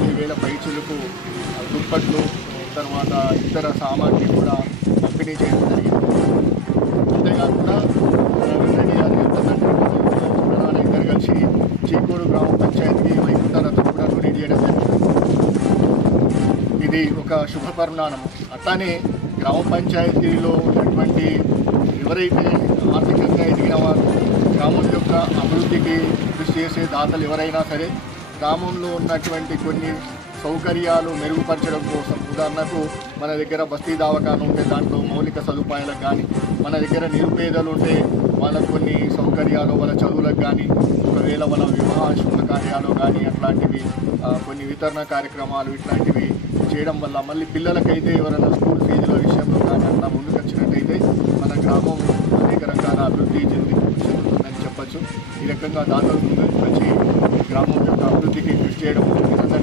50,000 పైచులకు దుప్పట్లు తర్వాత ఇతర సామాగ్రి కూడా పంపిణీ చేయడం జరిగింది. అంతేకాకుండా రెడ్డి గారి చూడడానికి ఇద్దరు కలిసి చీకోడు గ్రామ పంచాయతీకి వైకుంఠ రథం కూడా డొనేట్ చేయడం జరిగింది. ఇది ఒక శుభ పరిణామం. అట్లానే గ్రామ పంచాయతీలో ఉన్నటువంటి ఎవరైతే ఆర్థికంగా ఎదిగిన వారు గ్రామం యొక్క అభివృద్ధికి కృషి చేసే దాతలు ఎవరైనా సరే గ్రామంలో ఉన్నటువంటి కొన్ని సౌకర్యాలు మెరుగుపరచడం కోసం, ఉదాహరణకు మన దగ్గర బస్తీ దవాఖానా ఉంటే దాంట్లో మౌలిక సదుపాయాలకు కానీ, మన దగ్గర నిరుపేదలు ఉంటే వాళ్ళకు కొన్ని సౌకర్యాలు వాళ్ళ చదువులకు కానీ, ఒకవేళ వాళ్ళ వివాహ శుభకార్యాలు కానీ అట్లాంటివి కొన్ని వితరణ కార్యక్రమాలు ఇట్లాంటివి చేయడం వల్ల మళ్ళీ పిల్లలకైతే ఎవరైనా స్కూల్ ఫీజుల విషయంలో కానీ అట్లా ముందుకు వచ్చినట్టయితే మన గ్రామం అనేక రకాల అభివృద్ధి చెందుతుందని చెప్పచ్చు. ఈ రకంగా దాతలు ముందుకు వచ్చి గ్రామం యొక్క అభివృద్ధికి కృషి చేయడం నిజంగా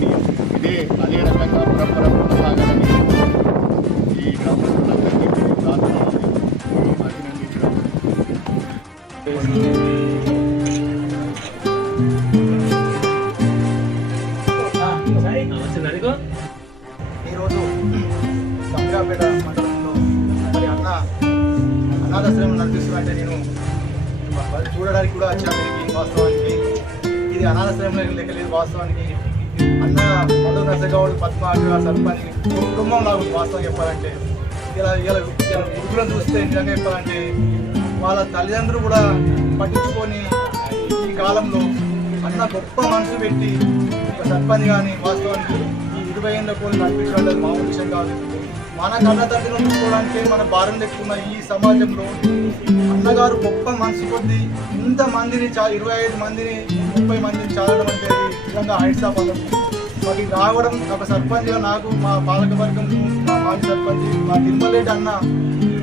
ఇదే అదే రకంగా పరంపర కొనసాగాలని ఈ గ్రామందరికీ దాతలు అభినందించడం. ఈరోజు గంభీరాపేట మండలంలో మరి అనాథాశ్రమం నడిపిస్తున్నట్టే నేను చూడడానికి కూడా వచ్చాను. వాస్తవానికి ఇది అనాథాశ్రమంలో లెక్కలేదు. వాస్తవానికి అన్న మధు నరసగౌడ్ పద్మాగ సర్పంచ్ కుటుంబం లాగా వాస్తవం చెప్పాలంటే ఇలా ఇలా వృద్ధులను చూస్తే నిజంగా చెప్పాలంటే వాళ్ళ తల్లిదండ్రులు కూడా పట్టించుకొని ఈ కాలంలో అన్న గొప్ప మనసు పెట్టి సర్పంచ్ కానీ వాస్తవానికి ఈ 20 ఏళ్ళ కోళ్ళు నడిపించడం మామూలు విషయం కాదు. మన కన్న తండ్రిని చూసుకోవడానికి మన భారం తెచ్చుకున్న ఈ సమాజంలో అన్నగారు గొప్ప మనసు కొద్ది ఇంతమందిని 25 మందిని 30 మందిని చాలడం అంటే నిజంగా హైట్స్ ఆఫ్ అవ్వడం. మాకు రావడం ఒక సర్పంచ్గా నాకు మా పాలకవర్గం మా మాజీ సర్పంచ్ మా తిరుమలరెడ్డి అన్న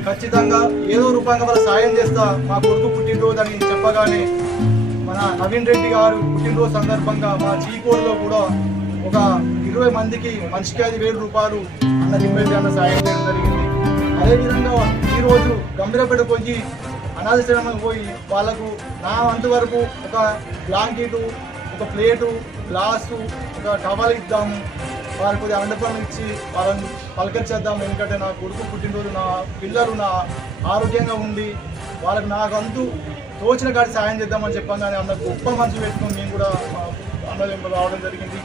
ఖచ్చితంగా ఏదో రూపంగా వాళ్ళ సాయం చేస్తా మా కొడుకు పుట్టినరోజు అని చెప్పగానే మన నవీన్ రెడ్డి గారు పుట్టినరోజు సందర్భంగా మా చీకోడులో కూడా ఒక 20 మందికి మనిషికి 5,000 రూపాయలు అన్న తిరుమలరెడ్డి అన్న సాయం చేయడం జరిగింది. అదేవిధంగా ఈరోజు గంభీరపేట పోయి అనాథాశ్రమం పోయి వాళ్ళకు నా వంతు వరకు ఒక బ్లాంకెటు, ఒక ప్లేటు, గ్లాసు, ఒక టవల్ ఇద్దాము, వారికి కొద్దిగా అండపనం ఇచ్చి వాళ్ళని పలకరించేద్దాము. ఎందుకంటే నా కొడుకు పుట్టినరోజు నా పిల్లలు నా ఆరోగ్యంగా ఉండి వాళ్ళకి నాకంతూ తోచిన కాడి సాయం చేద్దామని చెప్పగానే అన్న గొప్ప మనసు పెట్టుకొని మేము కూడా అన్న రావడం జరిగింది.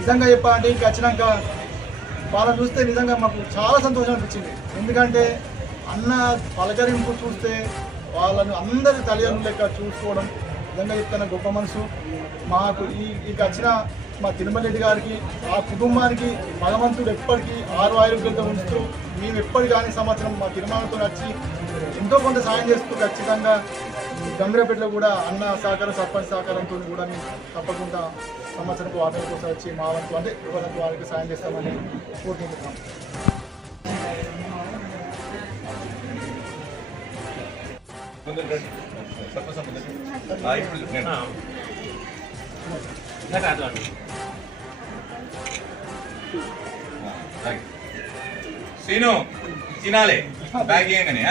నిజంగా చెప్పాలంటే ఇంక వచ్చినాక వాళ్ళని చూస్తే నిజంగా మాకు చాలా సంతోషం అనిపించింది. ఎందుకంటే అన్న పలకరింపు చూస్తే వాళ్ళని అందరి తల్లిదండ్రులు లెక్క చూసుకోవడం నిజంగా చెప్తున్న గొప్ప మనసు. మాకు ఈ వచ్చిన మా తిరుమలరెడ్డి గారికి ఆ కుటుంబానికి భగవంతుడు ఎప్పటికీ ఆరోగ్యంతో ఉంచుతూ మేము ఎప్పటి కానీ సంవత్సరం మా తిరుమలతో వచ్చి ఎంతో కొంత సాయం చేస్తూ ఖచ్చితంగా గంభీరపేటలో కూడా అన్న సహకారం సర్పంచ్ సహకారంతో కూడా మేము తప్పకుండా సంవత్సరంకు వాటర్ కోసం వచ్చి మా వంతు అంటే ఎవరికి వారికి సాయం చేస్తామని కోరుకుంటున్నాం. సీను తినాలి బ్యాగ్ ఇయ్యంగానే